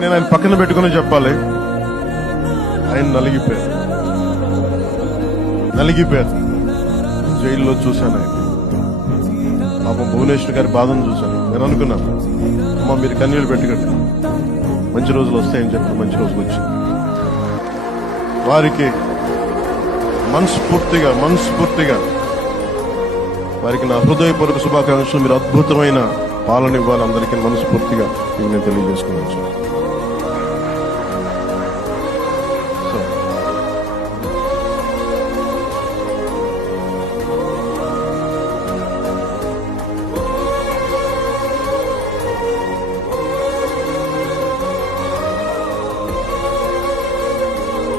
నేను ఆయన పక్కన పెట్టుకుని చెప్పాలి. ఆయన నలిగిపోయారు. జైల్లో చూశాను ఆయన. పాపం భువనేశ్వర్ గారి బాధను చూశాను. నేను అనుకున్నాను, అమ్మ మీరు కన్నీళ్ళు పెట్టుకండి, మంచి రోజులు వస్తాయని చెప్పిన మంచి రోజులు వచ్చి వారికి మనస్ఫూర్తిగా వారికి నా హృదయపూర్వక శుభాకాంక్షలు. మీరు అద్భుతమైన పాలన ఇవ్వాలి అందరికీ మనస్ఫూర్తిగా నేను తెలియజేసుకున్నాను.